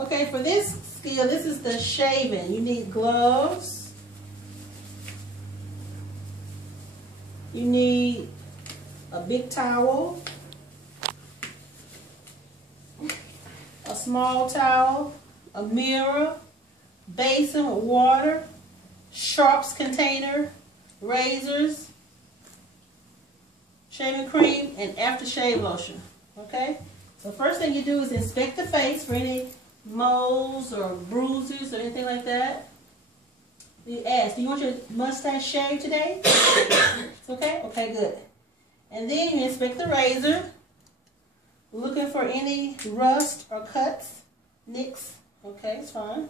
Okay, for this skill, this is the shaving. You need gloves. You need a big towel, a small towel, a mirror, basin with water, sharps container, razors, shaving cream, and aftershave lotion. Okay? So first thing you do is inspect the face for any moles or bruises or anything like that. You ask, do you want your mustache shaved today? It's okay? Okay, good. And then you inspect the razor, looking for any rust or cuts, nicks. Okay, it's fine.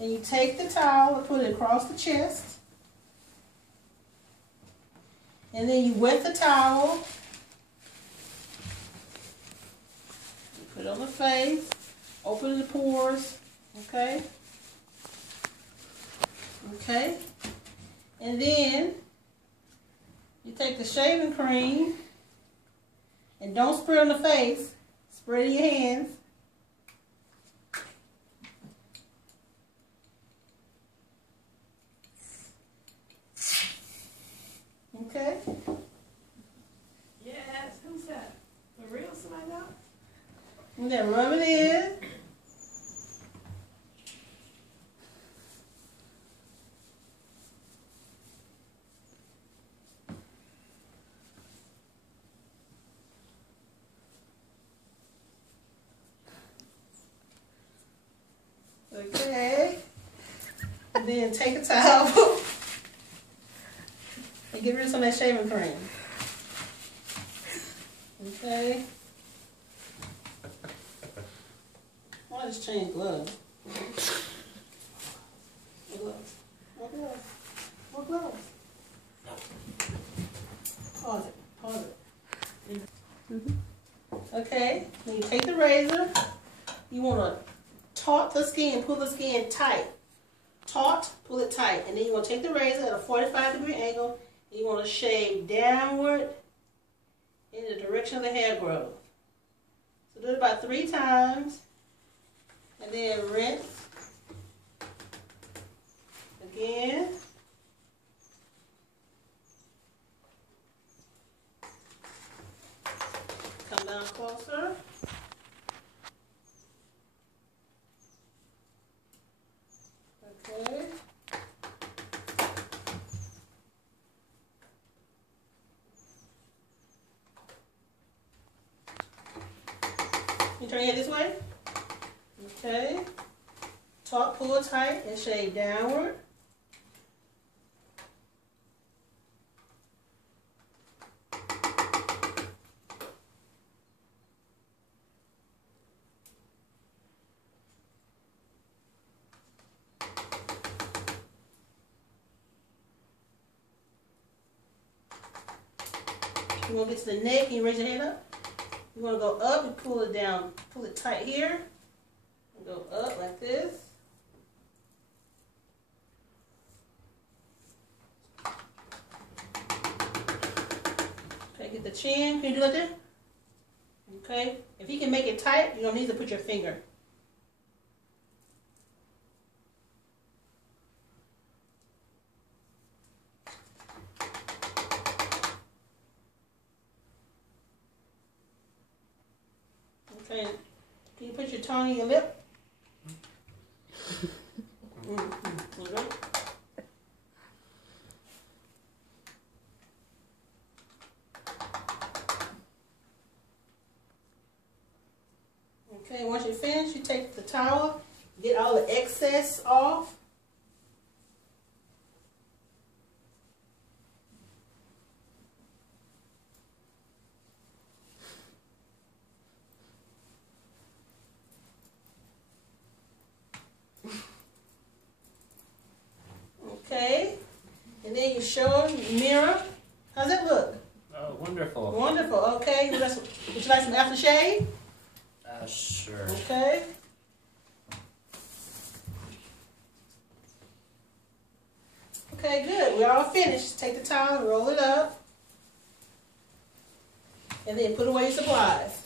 And you take the towel and put it across the chest. And then you wet the towel. You put it on the face. Open the pores. Okay? Okay? And then you take the shaving cream and don't spray on the face. Spray it in your hands. Okay? Yes, who's that? The real somebody else? And then rub it in. Okay. And then take a towel and get rid of some of that shaving cream. Okay. Why just change gloves? More gloves. More gloves. More gloves. Pause it. Pause it. Okay. Then you take the razor. You want to taut the skin, pull the skin tight. Taut, pull it tight. And then you want to take the razor at a 45-degree angle. And you want to shave downward in the direction of the hair growth. So do it about 3 times. And then rinse. Again. Come down closer. Okay. You turn your head this way. Okay. Taut, pull tight, and shave downward. You want to get to the neck and you raise your head up. You want to go up and pull it down. Pull it tight here. And go up like this. Okay, get the chin. Can you do it like that? Okay. If you can make it tight, you don't need to put your finger. Okay. Can you put your tongue in your lip? Okay. Okay, once you're finished, you take the towel, get all the excess off. Okay, and then you show them, mirror. How's that look? Oh, wonderful. Wonderful. Okay, would you like some aftershave? Sure. Okay. Okay, good. We're all finished. Take the towel and roll it up. And then put away your supplies.